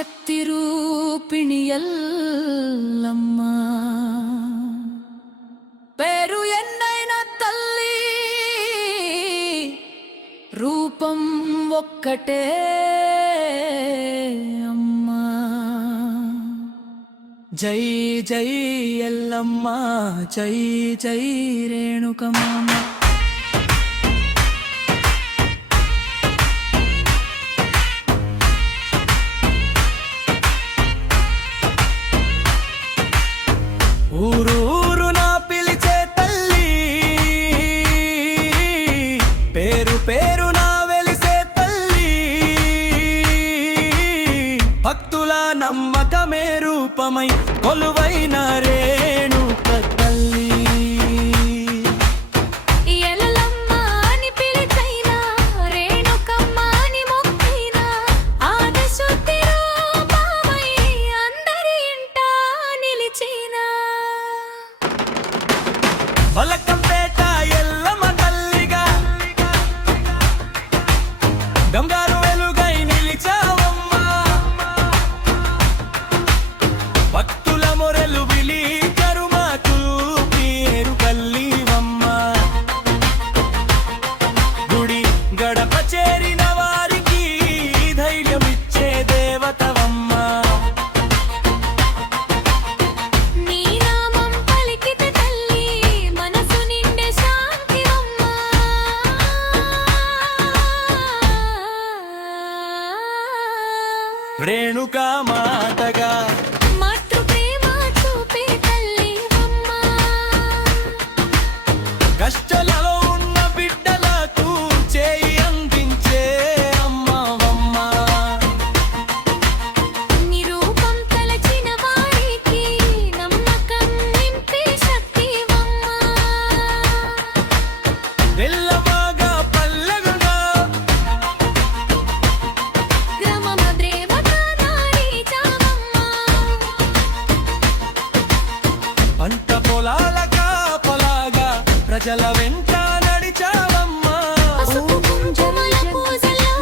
శక్తి రూపిణి ఎల్లమ్మ పేరు ఎన్నైన తల్లి రూపం ఒక్కటే అమ్మా జై జై ఎల్లమ్మ జై జై రేణుకమ్మ ఊరూరు నా పిలిచే తల్లి పేరు పేరు నా వెలిసే తల్లి భక్తుల నమ్మకమే రూపమై కొలువైన రేణుక తల్లి బలకంపేట ఎల్లమ్మ తల్లిగా బంగారు వెలుగై నిలిచావమ్మా భక్తుల మొరలు విలి కరుమాకు పేరు కల్లివమ్మా గుడి గడప చేరిన వారికి ధైర్యమిచ్చే దేవతవమ్మా రేణుకా మాతగా మాతృ ప్రేమ చూపే తల్లి అమ్మ కష్టలలో ఉన్న బిడ్డలకు చేయి అందించే అమ్మవమ్మ నిరూపం తలచిన వారికి నమ్మకం నింపే శక్తివమ్మ వెల్లమాగా పల్లెలుగా గ్రామమ పంట పొలాలగా పొలాగా ప్రజల వెంట నడిచావమ్మా పసుపు కుంజమల పూజలో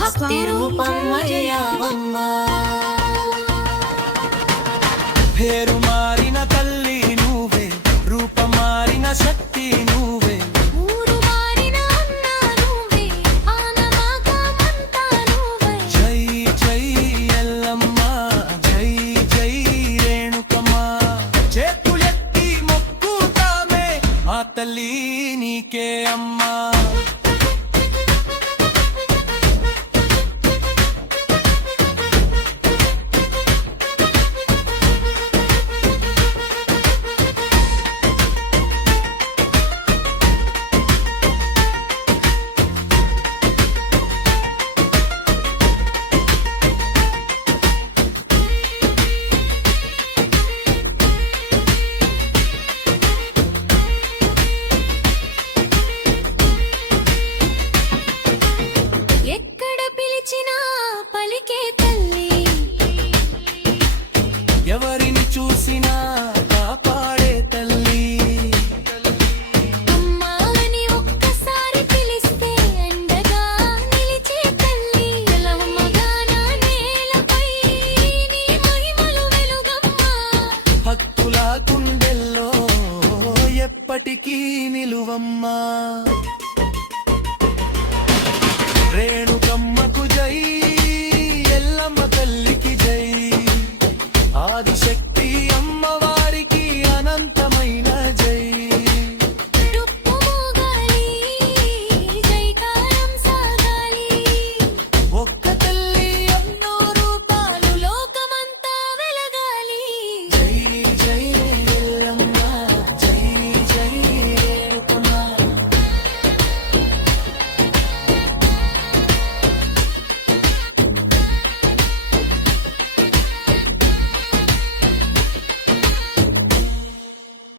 భక్తి రూపం అజయవమ్మ పేరు మారిన తల్లి నువ్వే రూపం మారిన శక్తి నువ్వే ఊరు మారిన అన్న నువ్వే ఆనమాకమంతా నువ్వే జై జై ఎల్లమ్మ జై జై రేణుకమ్మ చేతులెత్తి మొక్కుతామే ఆ తల్లి నీకే అమ్మా ఎక్కడ పిలిచినా పలికే తల్లి ఎవరిని చూసినా కాపాడే తల్లి అమ్మా అని ఒక్కసారి పిలిస్తే అండగా నిలిచే తల్లి ఎల్లమ్మగా నా నేలపై నీ మహిమలు వెలుగమ్మా భక్తుల గుండెల్లో ఎప్పటికీ నిలువమ్మా రేణు